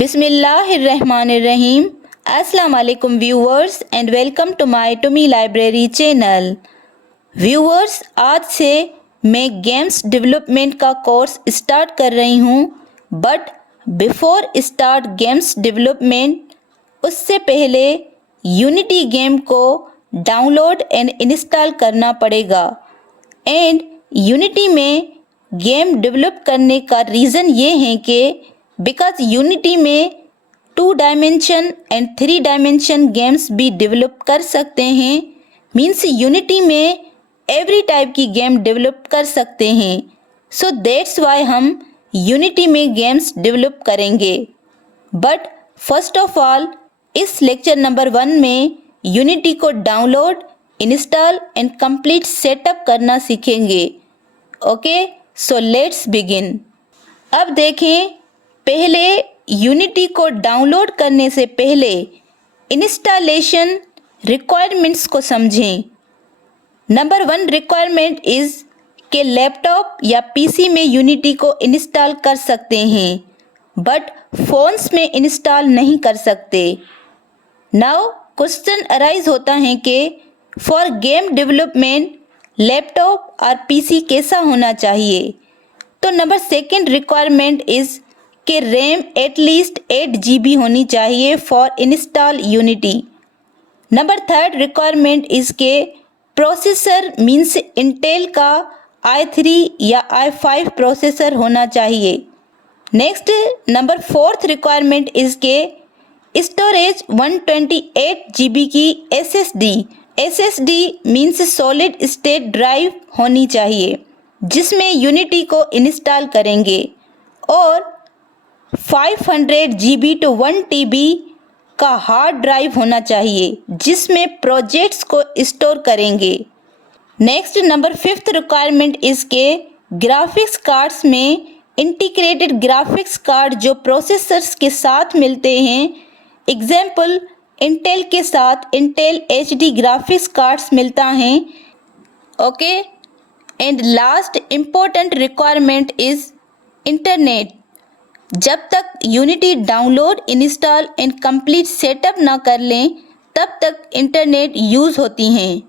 बिस्मिल्लाहिर्रहमानिर्रहीम। अस्सलाम वालेकुम viewers and welcome to my to me library channel. Viewers, आज से मैं गेम्स डेवलपमेंट का कोर्स स्टार्ट कर रही हूँ, but before start games development, उससे पहले यूनिटी गेम को डाउनलोड एंड इंस्टॉल करना पड़ेगा। एंड यूनिटी में गेम डेवलप करने का रीज़न ये है कि बिकॉज यूनिटी में 2 डायमेंशन एंड 3 डायमेंशन गेम्स भी डेवलप कर सकते हैं। मीन्स यूनिटी में एवरी टाइप की गेम डेवलप कर सकते हैं। सो दैट्स वाई हम यूनिटी में गेम्स डेवलप करेंगे। बट फर्स्ट ऑफ ऑल इस लेक्चर नंबर 1 में यूनिटी को download, install and complete setup करना सीखेंगे। Okay, so let's begin. अब देखें, पहले यूनिटी को डाउनलोड करने से पहले इंस्टॉलेशन रिक्वायरमेंट्स को समझें। नंबर 1 रिक्वायरमेंट इज़ कि लैपटॉप या पीसी में यूनिटी को इंस्टॉल कर सकते हैं, बट फ़ोन्स में इंस्टॉल नहीं कर सकते। नाउ क्वेश्चन अराइज होता है कि फॉर गेम डेवलपमेंट लैपटॉप और पीसी कैसा होना चाहिए। तो नंबर 2 रिक्वायरमेंट इज़ कि रैम एटलीस्ट 8 GB होनी चाहिए for install unity. Number 3 requirement is के प्रोसेसर मीन्स इंटेल का i3 या i5 प्रोसेसर होना चाहिए। नेक्स्ट नंबर 4 रिक्वायरमेंट इज़ के स्टोरेज 128 GB की SSD means solid state drive होनी चाहिए, जिसमें यूनिटी को इंस्टॉल करेंगे। और 500 GB to 1 TB का हार्ड ड्राइव होना चाहिए, जिसमें प्रोजेक्ट्स को स्टोर करेंगे। नेक्स्ट नंबर 5 रिक्वायरमेंट इज़ के ग्राफिक्स कार्ड्स में इंटीग्रेटेड ग्राफिक्स कार्ड जो प्रोसेसर्स के साथ मिलते हैं, एग्जाम्पल इंटेल के साथ इंटेल HD ग्राफिक्स कार्ड्स मिलता है। Okay, and last important requirement is internet. जब तक unity download, install and complete setup ना कर लें, तब तक इंटरनेट यूज़ होती हैं।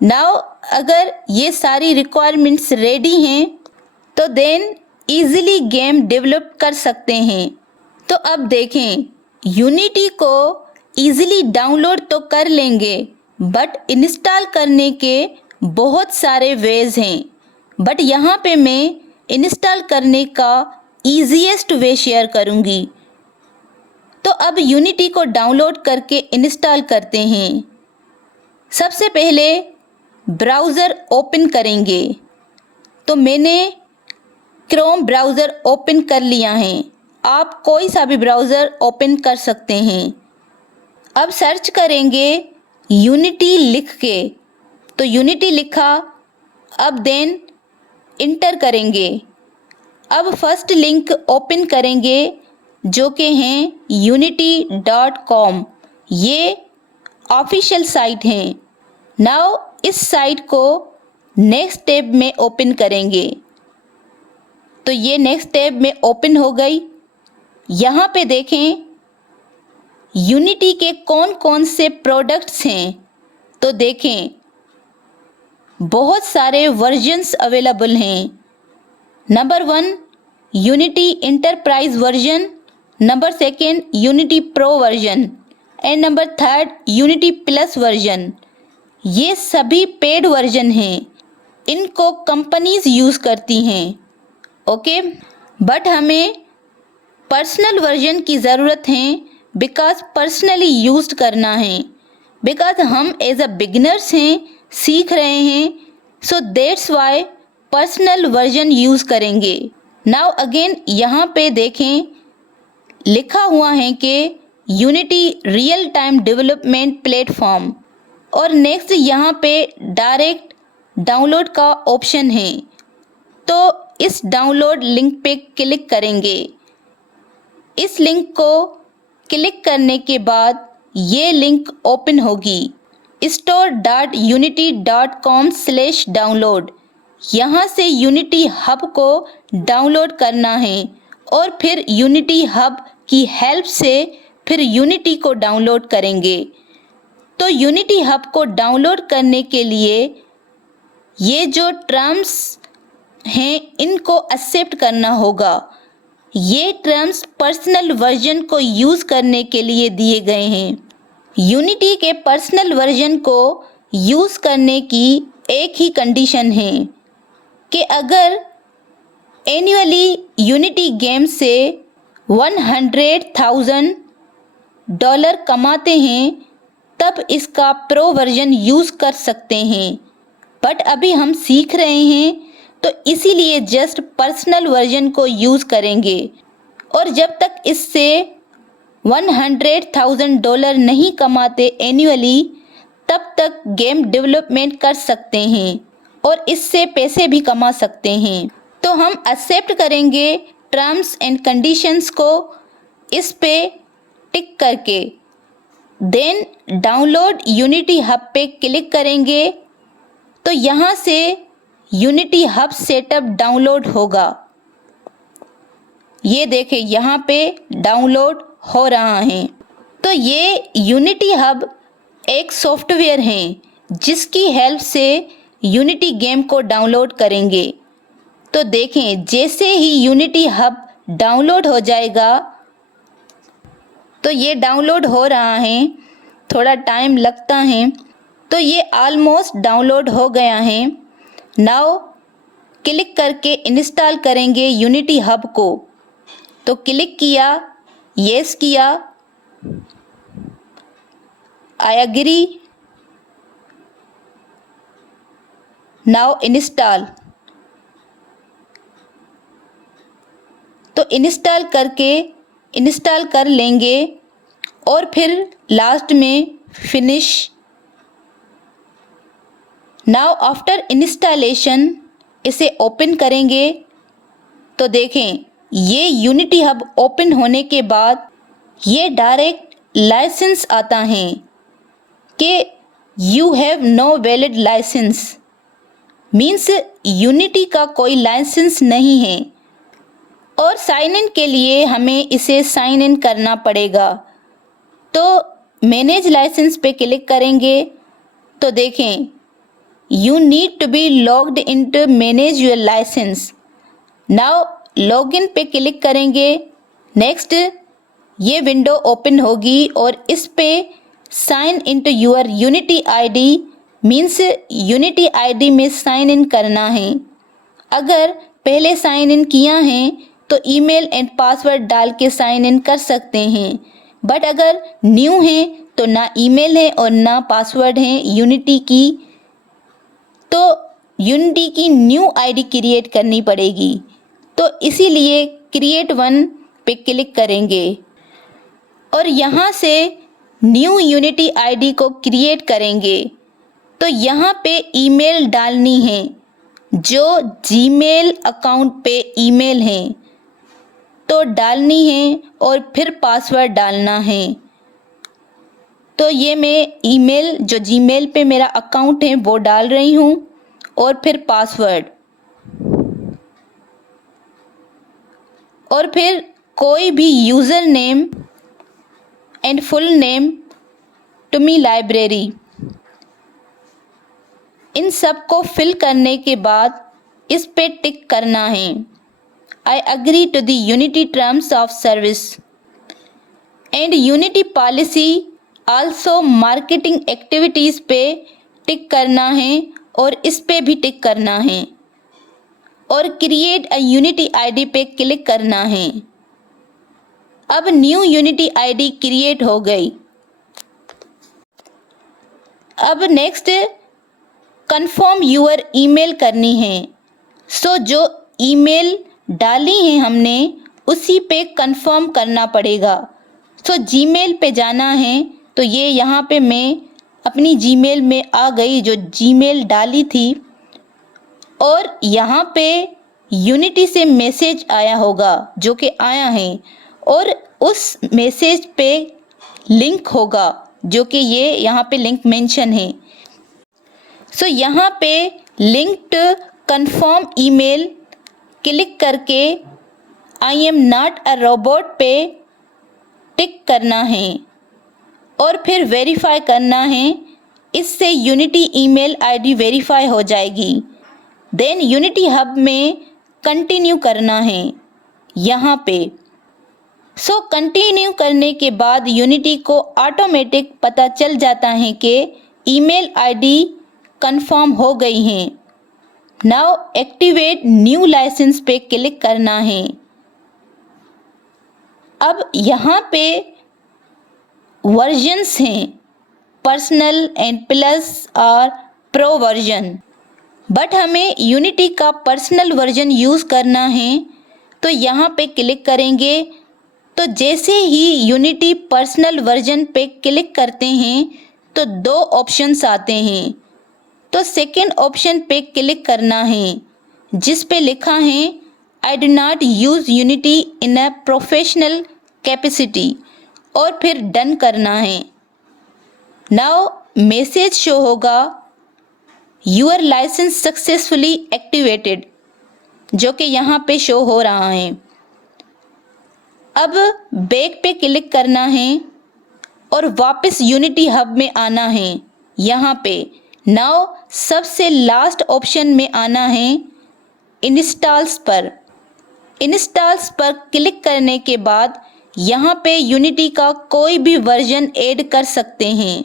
नाउ अगर ये सारी रिक्वायरमेंट्स रेडी हैं, तो देन ईज़िली गेम डेवलप कर सकते हैं। तो अब देखें, यूनिटी को ईज़िली डाउनलोड तो कर लेंगे, बट इंस्टॉल करने के बहुत सारे वेज हैं। बट यहाँ पे मैं इंस्टॉल करने का ईजीएस्ट वे शेयर करूँगी। तो अब यूनिटी को डाउनलोड करके इंस्टॉल करते हैं। सबसे पहले ब्राउज़र ओपन करेंगे। तो मैंने क्रोम ब्राउज़र ओपन कर लिया है। आप कोई सा भी ब्राउज़र ओपन कर सकते हैं। अब सर्च करेंगे यूनिटी लिख के। तो यूनिटी लिखा, अब देन इंटर करेंगे। अब फर्स्ट लिंक ओपन करेंगे, जो कि हैं unity.com। ये ऑफिशियल साइट हैं। नाउ इस साइट को नेक्स्ट टैब में ओपन करेंगे। तो ये नेक्स्ट टैब में ओपन हो गई। यहाँ पे देखें यूनिटी के कौन कौन से प्रोडक्ट्स हैं। तो देखें बहुत सारे वर्जन्स अवेलेबल हैं। Number 1 unity enterprise version, number 2 unity pro version and number 3 unity plus version. ये सभी पेड वर्जन हैं। इनको कंपनीज यूज़ करती हैं। ओके, बट हमें पर्सनल वर्जन की ज़रूरत है, बिकॉज पर्सनली यूज़ करना है। बिकॉज हम एज अ बिगिनर्स हैं, सीख रहे हैं। So that's why personal version use करेंगे। नाउ अगेन यहाँ पे देखें लिखा हुआ है कि unity real time development platform, और नेक्स्ट यहाँ पे डायरेक्ट डाउनलोड का ऑप्शन है। तो इस डाउनलोड लिंक पे क्लिक करेंगे। इस लिंक को क्लिक करने के बाद ये लिंक ओपन होगी, store.unity.com/download। यहाँ से यूनिटी हब को डाउनलोड करना है और फिर यूनिटी हब की हेल्प से फिर यूनिटी को डाउनलोड करेंगे। तो यूनिटी हब को डाउनलोड करने के लिए ये जो टर्म्स हैं इनको एक्सेप्ट करना होगा। ये टर्म्स पर्सनल वर्जन को यूज़ करने के लिए दिए गए हैं। यूनिटी के पर्सनल वर्जन को यूज़ करने की एक ही कंडीशन है कि अगर एनुअली यूनिटी गेम से $100,000 कमाते हैं तब इसका प्रो वर्जन यूज़ कर सकते हैं। बट अभी हम सीख रहे हैं तो इसीलिए जस्ट पर्सनल वर्जन को यूज़ करेंगे और जब तक इससे $100,000 नहीं कमाते एनुअली तब तक गेम डेवलपमेंट कर सकते हैं और इससे पैसे भी कमा सकते हैं। तो हम एक्सेप्ट करेंगे टर्म्स एंड कंडीशंस को इस पे टिक करके। देन डाउनलोड यूनिटी हब पे क्लिक करेंगे तो यहाँ से यूनिटी हब सेटअप डाउनलोड होगा। ये देखें यहाँ पे डाउनलोड हो रहा है। तो ये यूनिटी हब एक सॉफ्टवेयर है जिसकी हेल्प से यूनिटी गेम को डाउनलोड करेंगे। तो देखें जैसे ही यूनिटी हब डाउनलोड हो जाएगा, तो ये डाउनलोड हो रहा है, थोड़ा टाइम लगता है। तो ये ऑलमोस्ट डाउनलोड हो गया है। नाउ क्लिक करके इंस्टॉल करेंगे यूनिटी हब को। तो क्लिक किया, येस किया, आई एग्री, नाउ इंस्टॉल। तो इंस्टॉल कर लेंगे और फिर लास्ट में फिनिश। नाउ आफ्टर इंस्टॉलेशन इसे ओपन करेंगे तो देखें ये यूनिटी हब ओपन होने के बाद ये डायरेक्ट लाइसेंस आता है कि you have no valid licence, means Unity का कोई लाइसेंस नहीं है और साइन इन के लिए हमें इसे साइन इन करना पड़ेगा। तो मैनेज लाइसेंस पे क्लिक करेंगे तो देखें you need to be logged in to manage your licence. Now login पे क्लिक करेंगे। नेक्स्ट ये विंडो ओपन होगी और इस पे sign in to your Unity ID, means Unity ID में साइन इन करना है। अगर पहले साइन इन किया है तो ईमेल एंड पासवर्ड डाल के साइन इन कर सकते हैं। बट अगर न्यू है तो ना ईमेल है और ना पासवर्ड है यूनिटी की, तो यूनिटी की न्यू आईडी क्रिएट करनी पड़ेगी। तो इसीलिए क्रिएट वन पे क्लिक करेंगे और यहाँ से न्यू यूनिटी आईडी को क्रिएट करेंगे। तो यहाँ पे ईमेल डालनी है जो जीमेल अकाउंट पे ईमेल है तो डालनी है और फिर पासवर्ड डालना है। तो ये मैं ईमेल जो जीमेल पे मेरा अकाउंट है वो डाल रही हूँ और फिर पासवर्ड, और फिर कोई भी user name and full name to me library, इन सब को फिल करने के बाद इस पे टिक करना है। I agree to the Unity terms of service and Unity policy also marketing activities पे टिक करना है और इस पे भी टिक करना है और क्रिएट अ यूनिटी आईडी पे क्लिक करना है। अब न्यू यूनिटी आईडी क्रिएट हो गई। अब नेक्स्ट कंफर्म यूर ईमेल करनी है। सो जो ईमेल डाली है हमने उसी पे कंफर्म करना पड़ेगा। सो जीमेल पे जाना है तो ये यहाँ पे मैं अपनी जीमेल में आ गई जो जीमेल डाली थी और यहाँ पे यूनिटी से मैसेज आया होगा जो कि आया है और उस मैसेज पे लिंक होगा जो कि ये यहाँ पे लिंक मेंशन है। सो यहाँ पे लिंक्ड कंफर्म ईमेल क्लिक करके I am not a robot पे टिक करना है और फिर वेरीफाई करना है। इससे यूनिटी ईमेल आईडी वेरीफाई हो जाएगी। देन यूनिटी हब में कंटिन्यू करना है यहाँ पे। सो कंटिन्यू करने के बाद यूनिटी को ऑटोमेटिक पता चल जाता है कि ईमेल आईडी कंफर्म हो गई हैं। नाउ एक्टिवेट न्यू लाइसेंस पे क्लिक करना है। अब यहाँ पे वर्जन्स हैं, पर्सनल एंड प्लस और प्रो वर्जन, बट हमें यूनिटी का पर्सनल वर्जन यूज़ करना है। तो यहाँ पे क्लिक करेंगे। तो जैसे ही यूनिटी पर्सनल वर्जन पे क्लिक करते हैं तो दो ऑप्शंस आते हैं। तो सेकेंड ऑप्शन पे क्लिक करना है जिस पे लिखा है I do not use unity in a professional capacity और फिर डन करना है। नाउ मैसेज शो होगा यूर लाइसेंस सक्सेसफुली एक्टिवेटेड, जो कि यहाँ पे शो हो रहा है। अब बैक पे क्लिक करना है और वापस यूनिटी हब में आना है यहाँ पे। नाउ सबसे लास्ट ऑप्शन में आना है इंस्टॉल्स पर। इंस्टॉल्स पर क्लिक करने के बाद यहाँ पे यूनिटी का कोई भी वर्जन ऐड कर सकते हैं,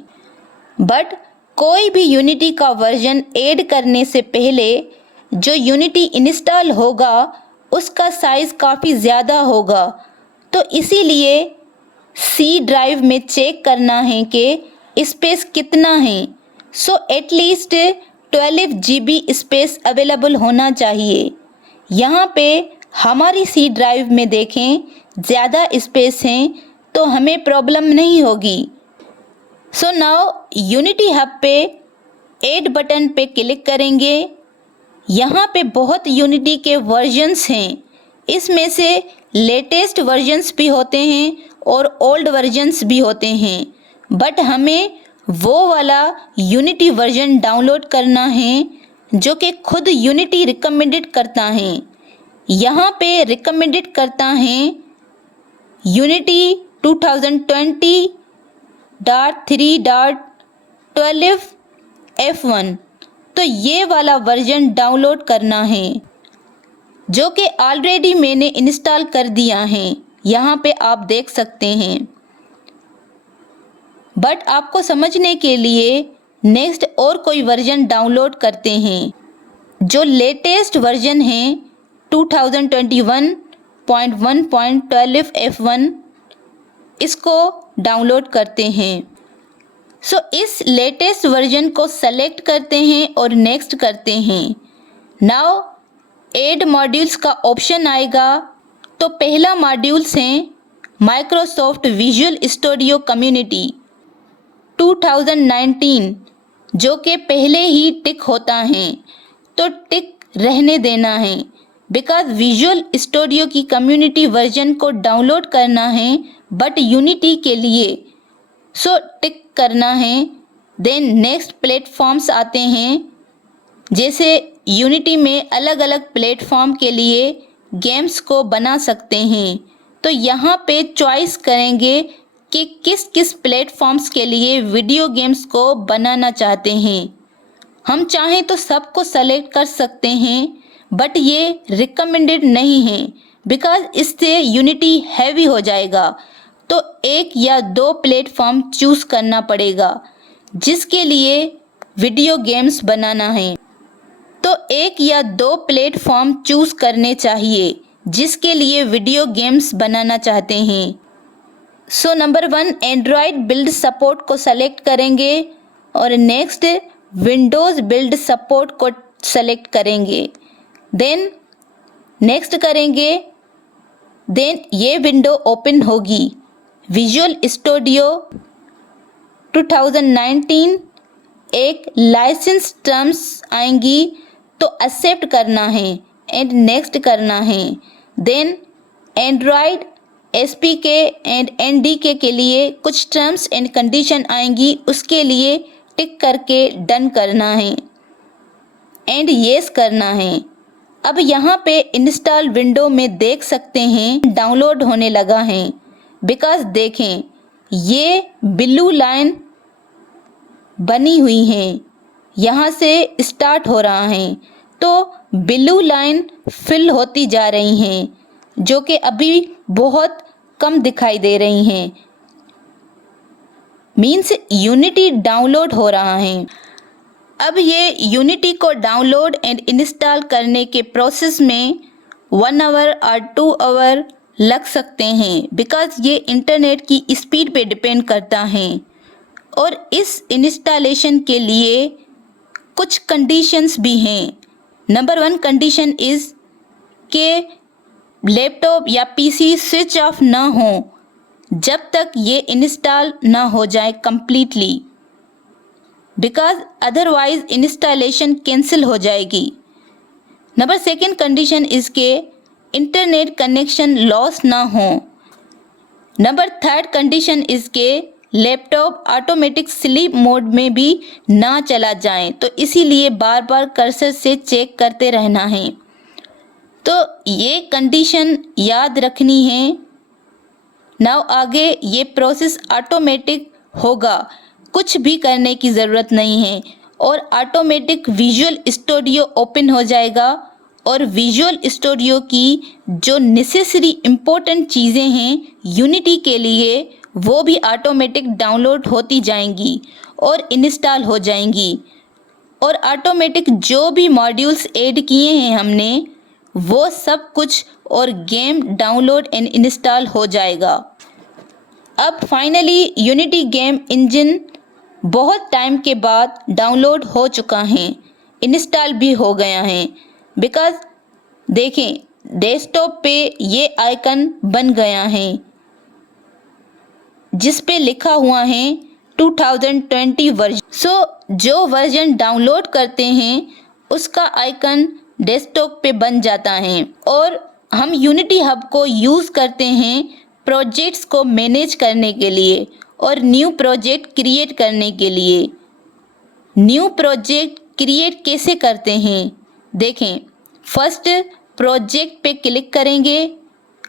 बट कोई भी यूनिटी का वर्जन ऐड करने से पहले जो यूनिटी इंस्टॉल होगा उसका साइज़ काफ़ी ज़्यादा होगा। तो इसीलिए सी ड्राइव में चेक करना है कि स्पेस कितना है। So at least 12 GB space available होना चाहिए। यहाँ पे हमारी सी ड्राइव में देखें ज़्यादा स्पेस हैं तो हमें प्रॉब्लम नहीं होगी। सो नाउ यूनिटी हब पे ऐड बटन पे क्लिक करेंगे। यहाँ पे बहुत यूनिटी के वर्जन्स हैं, इसमें से लेटेस्ट वर्जन्स भी होते हैं और ओल्ड वर्जन्स भी होते हैं, बट हमें वो वाला यूनिटी वर्जन डाउनलोड करना है जो कि खुद यूनिटी रिकमेंडेड करता है। यहाँ पे रिकमेंडेड करता है यूनिटी 2020.3.12 F1। तो ये वाला वर्जन डाउनलोड करना है जो कि ऑलरेडी मैंने इंस्टॉल कर दिया है, यहाँ पे आप देख सकते हैं। बट आपको समझने के लिए नेक्स्ट और कोई वर्जन डाउनलोड करते हैं। जो लेटेस्ट वर्जन है 2021.1.12 F1, इसको डाउनलोड करते हैं। सो इस लेटेस्ट वर्जन को सेलेक्ट करते हैं और नेक्स्ट करते हैं। नाउ ऐड मॉड्यूल्स का ऑप्शन आएगा। तो पहला मॉड्यूल्स हैं माइक्रोसॉफ्ट विजुअल स्टूडियो कम्युनिटी 2019, जो कि पहले ही टिक होता है तो टिक रहने देना है, बिकॉज विजुअल स्टूडियो की कम्युनिटी वर्जन को डाउनलोड करना है बट यूनिटी के लिए, सो टिक करना है। देन नेक्स्ट प्लेटफॉर्म्स आते हैं, जैसे यूनिटी में अलग अलग प्लेटफॉर्म के लिए गेम्स को बना सकते हैं। तो यहाँ पे चॉइस करेंगे कि किस किस प्लेटफॉर्म्स के लिए वीडियो गेम्स को बनाना चाहते हैं। हम चाहें तो सबको सेलेक्ट कर सकते हैं, बट ये रिकमेंडेड नहीं है बिकॉज इससे यूनिटी हैवी हो जाएगा। तो एक या दो प्लेटफॉर्म चूज़ करना पड़ेगा जिसके लिए वीडियो गेम्स बनाना है। तो एक या दो प्लेटफॉर्म चूज़ करने चाहिए जिसके लिए वीडियो गेम्स बनाना चाहते हैं। So number 1 Android build support को सेलेक्ट करेंगे और नेक्स्ट विंडोज़ बिल्ड सपोर्ट को सेलेक्ट करेंगे। देन नेक्स्ट करेंगे। देन ये विंडो ओपन होगी। विजुअल स्टूडियो 2019 एक लाइसेंस टर्म्स आएंगी तो एक्सेप्ट करना है एंड नेक्स्ट करना है। Then Android SPK and NDK के लिए कुछ टर्म्स एंड कंडीशन आएंगी, उसके लिए टिक करके डन करना है एंड येस करना है। अब यहाँ पे इंस्टॉल विंडो में देख सकते हैं डाउनलोड होने लगा है। बिकॉज देखें ये ब्लू लाइन बनी हुई है, यहाँ से स्टार्ट हो रहा है, तो ब्लू लाइन फिल होती जा रही हैं जो कि अभी बहुत कम दिखाई दे रही हैं। मीन्स यूनिटी डाउनलोड हो रहा है। अब ये यूनिटी को डाउनलोड एंड इंस्टॉल करने के प्रोसेस में 1 आवर और 2 आवर लग सकते हैं, बिकॉज ये इंटरनेट की स्पीड पे डिपेंड करता है। और इस इंस्टॉलेशन के लिए कुछ कंडीशंस भी हैं। नंबर 1 कंडीशन इज़ कि लैपटॉप या पीसी स्विच ऑफ ना हो जब तक ये इंस्टॉल ना हो जाए completely, because otherwise installation cancel हो जाएगी। नंबर 2 कंडीशन इज़ के इंटरनेट कनेक्शन लॉस ना हो। नंबर 3 कंडीशन इज़ के लैपटॉप ऑटोमेटिक स्लीप मोड में भी ना चला जाए, तो इसीलिए बार बार कर्सर से चेक करते रहना है। तो ये कंडीशन याद रखनी है। नाउ आगे ये प्रोसेस ऑटोमेटिक होगा, कुछ भी करने की ज़रूरत नहीं है, और ऑटोमेटिक विजुअल स्टूडियो ओपन हो जाएगा और विजुअल स्टूडियो की जो नेसेसरी इम्पोर्टेंट चीज़ें हैं यूनिटी के लिए वो भी ऑटोमेटिक डाउनलोड होती जाएंगी और इंस्टॉल हो जाएंगी। और ऑटोमेटिक जो भी मॉड्यूल्स ऐड किए हैं हमने वो सब कुछ और गेम डाउनलोड एंड इंस्टॉल हो जाएगा। अब फाइनली यूनिटी गेम इंजन बहुत टाइम के बाद डाउनलोड हो चुका है, इंस्टॉल भी हो गया है। बिकॉज देखें डेस्कटॉप पे ये आइकन बन गया है जिस पे लिखा हुआ है 2020 वर्जन। सो जो वर्जन डाउनलोड करते हैं उसका आइकन डेस्कटॉप पे बन जाता है, और हम यूनिटी हब को यूज़ करते हैं प्रोजेक्ट्स को मैनेज करने के लिए और न्यू प्रोजेक्ट क्रिएट करने के लिए। न्यू प्रोजेक्ट क्रिएट कैसे करते हैं देखें, फर्स्ट प्रोजेक्ट पे क्लिक करेंगे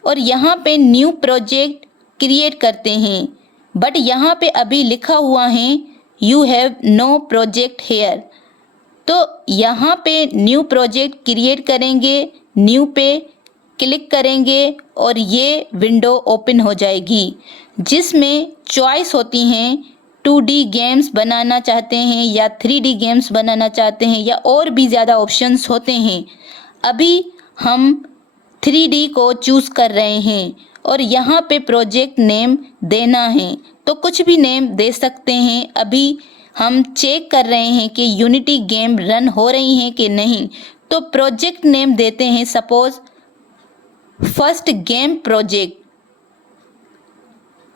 और यहाँ पे न्यू प्रोजेक्ट क्रिएट करते हैं, बट यहाँ पे अभी लिखा हुआ है you have no project here. तो यहाँ पे न्यू प्रोजेक्ट क्रिएट करेंगे, न्यू पे क्लिक करेंगे और ये विंडो ओपन हो जाएगी जिसमें चॉइस होती हैं 2D गेम्स बनाना चाहते हैं या 3D गेम्स बनाना चाहते हैं या और भी ज़्यादा ऑप्शंस होते हैं। अभी हम 3D को चूज़ कर रहे हैं और यहाँ पे प्रोजेक्ट नेम देना है, तो कुछ भी नेम दे सकते हैं। अभी हम चेक कर रहे हैं कि यूनिटी गेम रन हो रही है कि नहीं, तो प्रोजेक्ट नेम देते हैं सपोज फर्स्ट गेम प्रोजेक्ट,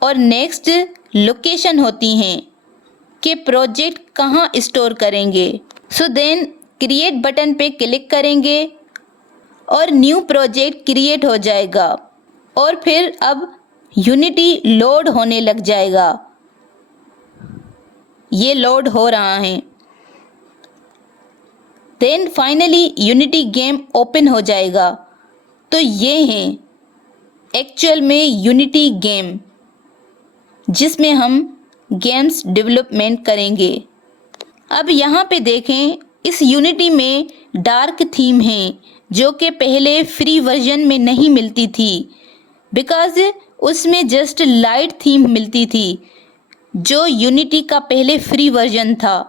और नेक्स्ट लोकेशन होती हैं कि प्रोजेक्ट कहाँ स्टोर करेंगे। सो देन क्रिएट बटन पे क्लिक करेंगे और न्यू प्रोजेक्ट क्रिएट हो जाएगा और फिर अब यूनिटी लोड होने लग जाएगा। ये लोड हो रहा है। Then finally Unity game open हो जाएगा। तो ये हैं एक्चुअल में यूनिटी गेम जिसमें हम गेम्स डेवलपमेंट करेंगे। अब यहाँ पे देखें इस यूनिटी में डार्क थीम है जो कि पहले फ्री वर्जन में नहीं मिलती थी, बिकॉज उसमें जस्ट लाइट थीम मिलती थी जो यूनिटी का पहले फ्री वर्जन था।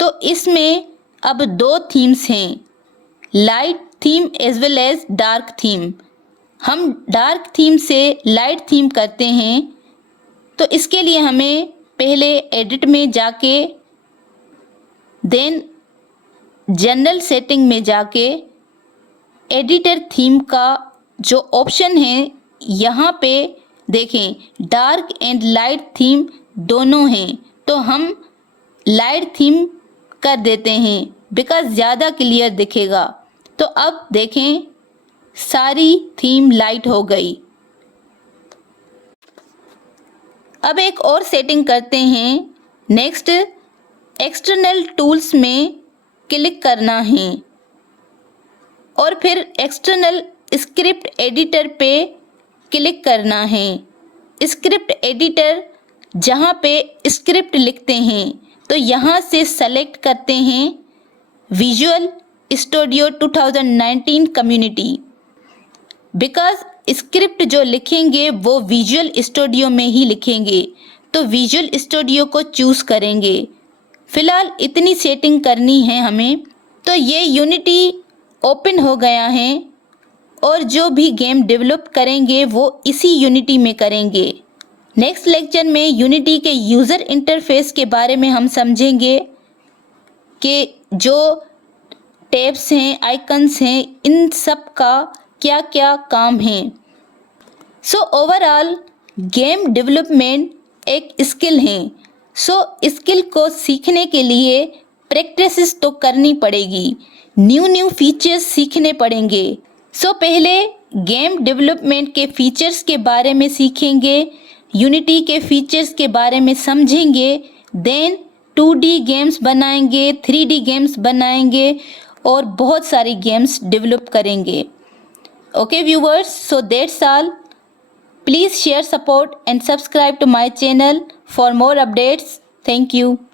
तो इसमें अब 2 थीम्स हैं, light theme as well as dark theme. हम डार्क थीम से लाइट थीम करते हैं, तो इसके लिए हमें पहले एडिट में जाके देन जनरल सेटिंग में जाके एडिटर थीम का जो ऑप्शन है यहाँ पे देखें डार्क एंड लाइट थीम दोनों हैं, तो हम लाइट थीम कर देते हैं बिकॉज ज़्यादा क्लियर दिखेगा। तो अब देखें सारी थीम लाइट हो गई। अब एक और सेटिंग करते हैं। नेक्स्ट एक्सटर्नल टूल्स में क्लिक करना है और फिर एक्सटर्नल स्क्रिप्ट एडिटर पे क्लिक करना है। स्क्रिप्ट एडिटर जहाँ पे स्क्रिप्ट लिखते हैं तो यहाँ से सेलेक्ट करते हैं visual studio 2019 community. Because script जो लिखेंगे वो विजुअल स्टूडियो में ही लिखेंगे, तो विजुअल स्टूडियो को चूज़ करेंगे। फ़िलहाल इतनी सेटिंग करनी है हमें। तो ये यूनिटी ओपन हो गया है और जो भी गेम डेवलप करेंगे वो इसी यूनिटी में करेंगे। नेक्स्ट लेक्चर में यूनिटी के यूज़र इंटरफेस के बारे में हम समझेंगे कि जो टैब्स हैं, आइकन्स हैं, इन सब का क्या क्या काम है। सो ओवरऑल गेम डेवलपमेंट एक स्किल है। सो स्किल को सीखने के लिए प्रैक्टिस तो करनी पड़ेगी, न्यू फीचर्स सीखने पड़ेंगे। सो पहले गेम डेवलपमेंट के फीचर्स के बारे में सीखेंगे, यूनिटी के फीचर्स के बारे में समझेंगे, देन 2D गेम्स बनाएंगे, 3D गेम्स बनाएंगे और बहुत सारी गेम्स डेवलप करेंगे। Okay viewers, so that's all. Please share, support and subscribe to my channel for more updates. Thank you.